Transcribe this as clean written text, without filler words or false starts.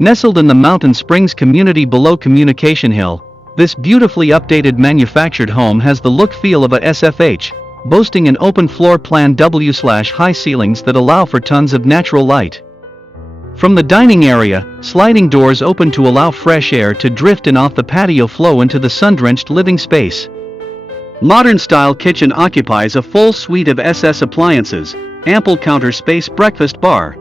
Nestled in the Mountain Springs community below Communication Hill, this beautifully updated manufactured home has the look-feel of a SFH, boasting an open floor plan W/high ceilings that allow for tons of natural light. From the dining area, sliding doors open to allow fresh air to drift in off the patio flow into the sun-drenched living space. Modern-style kitchen occupies a full suite of SS appliances, ample counter space, breakfast bar,